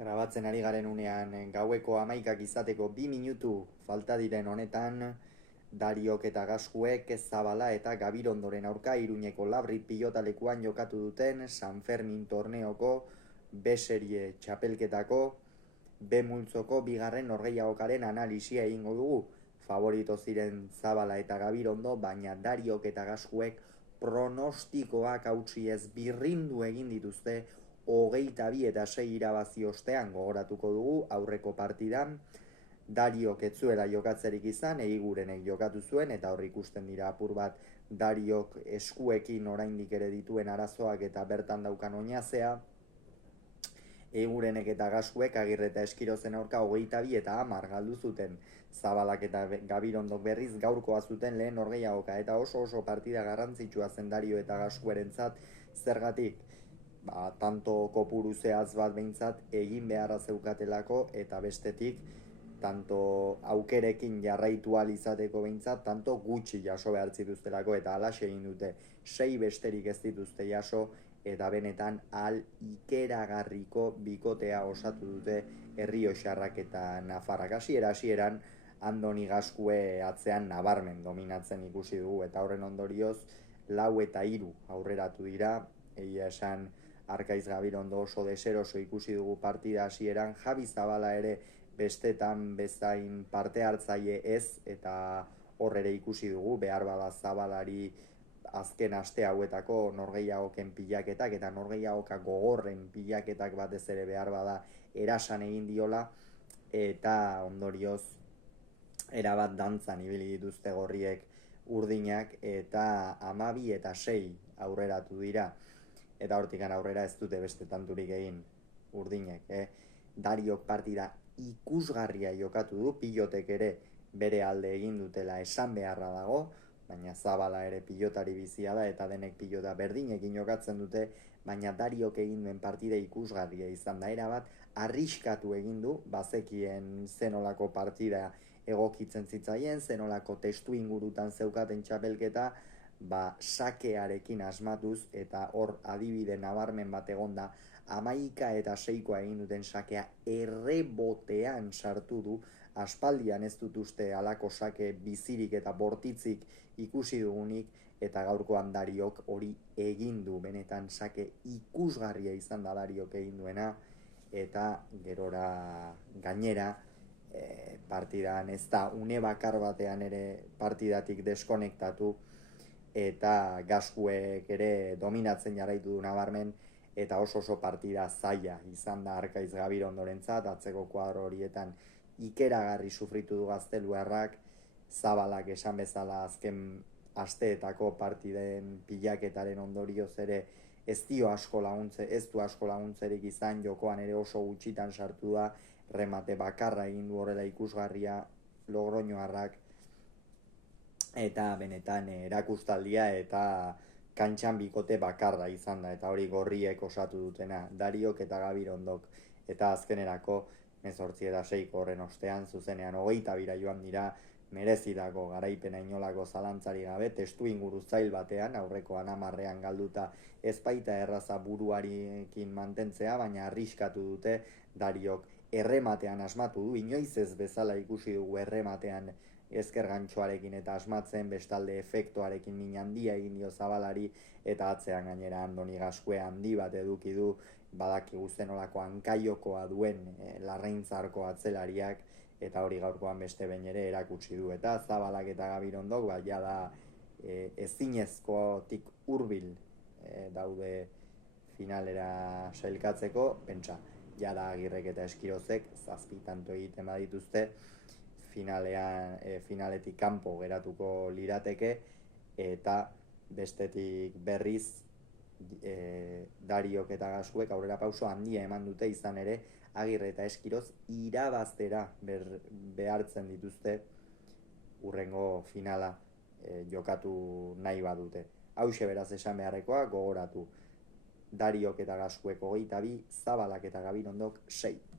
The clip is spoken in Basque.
Grabatzen ari garen unean gaueko 11 izateko 2 minutu falta diren honetan, Dariok eta Gaskuek Zabala eta Gabirondoren aurka Iruñeko Labrit pilotalekuan jokatu duten San Fermin torneoko B-serie txapelketako B-multzoko bigarren norgehiagokaren analisia egingo dugu. Favorito ziren Zabala eta Gabirondo, baina Dariok eta Gaskuek pronostikoak hautsi ez birrindu egin dituzte 22-6 irabazi ostean. Gogoratuko dugu aurreko partidan Dariok ez zuela jokatzerik izan, Eigurenek jokatu zuen, eta hor ikusten dira apur bat Dariok eskuekin oraindik ere dituen arazoak eta bertan daukan oinazea. Eigurenek eta Gaskuek Agirre eta Eskirozen aurka 22 eta 10 galdu zuten. Zabalak eta Gabirondok berriz gaurkoa zuten lehen norgehiagoka, eta oso partida garrantzitsua zen Dario eta Gaskuerentzat. Zergatik? Tanto kopuru zehaz bat behintzat egin beharra zeukatelako, eta bestetik tanto aukerekin jarraitu ahal izateko behintzat, tanto gutxi jaso behar zituztelako, eta halaxe egin dute. 6 besterik ez dituzte jaso, eta benetan ahal ikeragarriko bikotea osatu dute Errioxarrak eta Nafarrak. Hasieran Andoni Gaskue atzean nabarmen dominatzen ikusi dugu, eta horren ondorioz 4 eta 3 aurreratu dira. Egia esan Arkaiz Gabirondo oso deseroso ikusi dugu partida hasieran. Javi Zabala ere bestetan bezain parte hartzaile ez, eta hor ere ikusi dugu behar bada Zabalari azken aste hauetako norgehiagoken pilaketak eta norgehiagoka gogorren pilaketak batez ere behar bada erasan egin diola, eta ondorioz erabat dantzan ibili dituzte gorriek urdinak, eta 12 eta 6 aurreratu dira, eta hortikan aurrera ez dute beste tanturik egin urdinek. Dariok partida ikusgarria jokatu du, pilotek ere bere alde egin dutela esan beharra dago, baina Zabala ere pilotari bizia da, eta denek pilota berdinekin jokatzen dute, baina Dariok egin duen partida ikusgarria izan da, erabat arriskatu egin du, bazekien zenolako partida egokitzen zitzaien, zenolako testu ingurutan zeukaten txapelketa, sakearekin asmatuz, eta hor adibide nabarmen bat egonda, 11 eta 6koa egin duten sakea errebotean sartu du. Aspaldian ez dut uste halako sake bizirik eta bortitzik ikusi dugunik, eta gaurkoan Dariok hori egin du. Benetan sake ikusgarria izan da Dariok egin duena, eta gerora gainera partidan ez da une bakar batean ere partidatik deskonektatu, eta Gaskuek ere dominatzen jarraitu du nabarmen, eta oso partida zaila izan da Arkaiz Gabirondorentzat. Atzeko kuadro horietan ikeragarri sufritu du gazteluarrak. Zabalak esan bezala azken asteetako partiden pilaketaren ondorioz ere ez du asko laguntzerik izan, jokoan ere oso gutxitan sartu da, remate bakarra egin du horrela ikusgarria Logroñoarrak, eta benetan erakustaldia eta kantxan bikote bakarra izan da, eta hori gorriek osatu dutena, Dariok eta Gabirondok, eta azkenerako 18 eta 6 horren ostean zuzenean 22 joan dira, merezidako garaipena inolako zalantzari gabe, testu inguru zail batean, aurrekoan 10 galduta, ez baita erraza buruarekin mantentzea, baina arriskatu dute. Dariok errematean asmatu du, inoiz ez bezala ikusi dugu errematean ezker gantxoarekin eta asmatzen, bestalde efektuarekin min handia egin dio Zabalari, eta atzean gainera Andoni Gaskue handi bat eduki du, badakigu zenolako hankaiokoa duen Larraintzarko atzelariak, eta hori gaurkoan beste behin ere erakutsi du, eta Zabalak eta Gabirondok jada ezinezkotik hurbil daude finalera sailkatzeko. Pentsa, jada Agirrek eta Eskirozek 7 tanto egiten badituzte, finaletik kanpo geratuko lirateke, eta bestetik berriz Dariok eta Gaskuek aurrera pauso handia eman dute, izan ere Agirre eta Eskiroz irabaztera behartzen dituzte hurrengo finala jokatu nahi badute. Hauxe beraz esan beharrekoa, gogoratu Dariok eta Gaskuek 22, Zabalak eta Gabirondok 6.